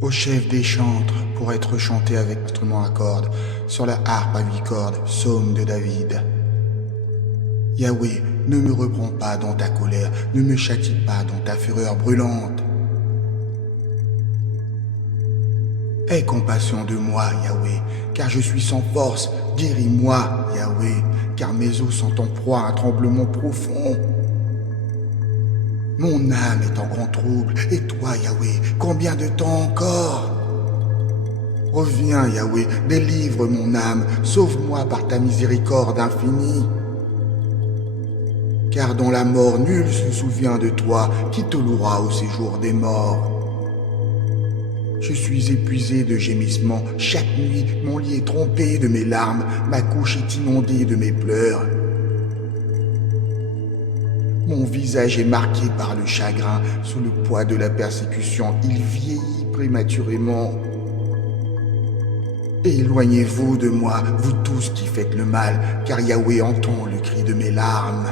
Au chef des chantres, pour être chanté avec instrument à cordes, sur la harpe à 8 cordes, psaume de David. Yahweh, ne me reprends pas dans ta colère, ne me châtie pas dans ta fureur brûlante. Aie compassion de moi, Yahweh, car je suis sans force. Guéris-moi, Yahweh, car mes os sont en proie à un tremblement profond. Mon âme est en grand trouble, et toi, Yahweh, combien de temps encore? Reviens, Yahweh, délivre mon âme, sauve-moi par ta miséricorde infinie. Car dans la mort, nul se souvient de toi, qui te louera au séjour des morts. Je suis épuisé de gémissements, chaque nuit mon lit est trompé de mes larmes, ma couche est inondée de mes pleurs. Mon visage est marqué par le chagrin, sous le poids de la persécution, il vieillit prématurément. Éloignez-vous de moi, vous tous qui faites le mal, car Yahweh entend le cri de mes larmes.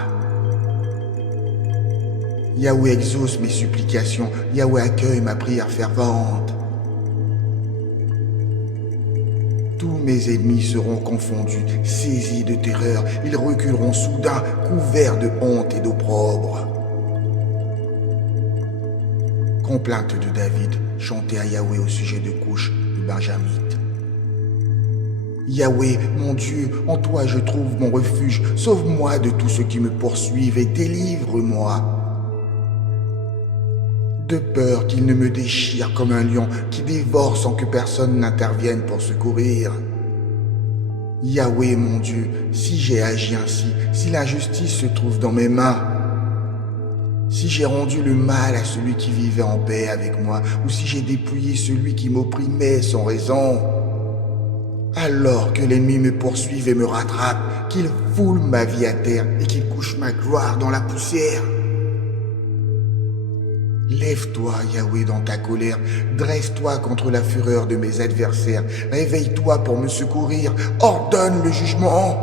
Yahweh exauce mes supplications, Yahweh accueille ma prière fervente. Tous mes ennemis seront confondus, saisis de terreur, ils reculeront soudain, couverts de honte et d'opprobre. Complainte de David, chantée à Yahweh au sujet de Couche, de Benjamite. Yahweh, mon Dieu, en toi je trouve mon refuge, sauve-moi de tous ceux qui me poursuivent et délivre-moi. De peur qu'il ne me déchire comme un lion qui dévore sans que personne n'intervienne pour secourir. Yahweh, mon Dieu, si j'ai agi ainsi, si l'injustice se trouve dans mes mains, si j'ai rendu le mal à celui qui vivait en paix avec moi, ou si j'ai dépouillé celui qui m'opprimait sans raison, alors que l'ennemi me poursuive et me rattrape, qu'il foule ma vie à terre et qu'il couche ma gloire dans la poussière. Lève-toi, Yahweh, dans ta colère, dresse-toi contre la fureur de mes adversaires, réveille-toi pour me secourir, ordonne le jugement.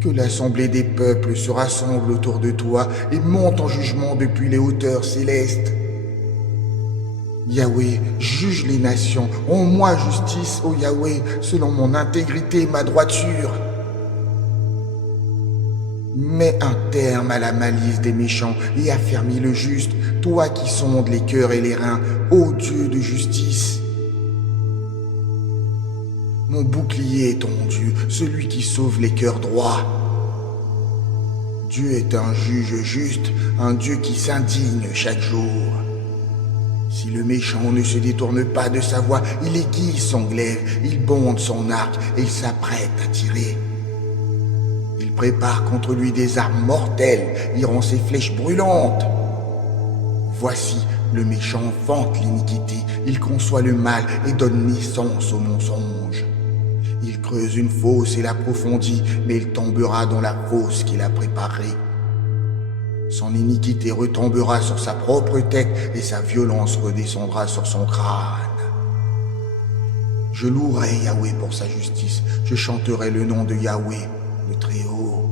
Que l'assemblée des peuples se rassemble autour de toi et monte en jugement depuis les hauteurs célestes. Yahweh, juge les nations, rends-moi justice, ô Yahweh, selon mon intégrité et ma droiture. Mets un terme à la malice des méchants et affermis le juste, toi qui sondes les cœurs et les reins, ô Dieu de justice. Mon bouclier est ton Dieu, celui qui sauve les cœurs droits. Dieu est un juge juste, un Dieu qui s'indigne chaque jour. Si le méchant ne se détourne pas de sa voie, il aiguise son glaive, il bonde son arc et il s'apprête à tirer. Il prépare contre lui des armes mortelles, iront ses flèches brûlantes. Voici, le méchant vante l'iniquité, il conçoit le mal et donne naissance au mensonge. Il creuse une fosse et l'approfondit, mais il tombera dans la fosse qu'il a préparée. Son iniquité retombera sur sa propre tête et sa violence redescendra sur son crâne. Je louerai Yahweh pour sa justice, je chanterai le nom de Yahweh, le Très-Haut.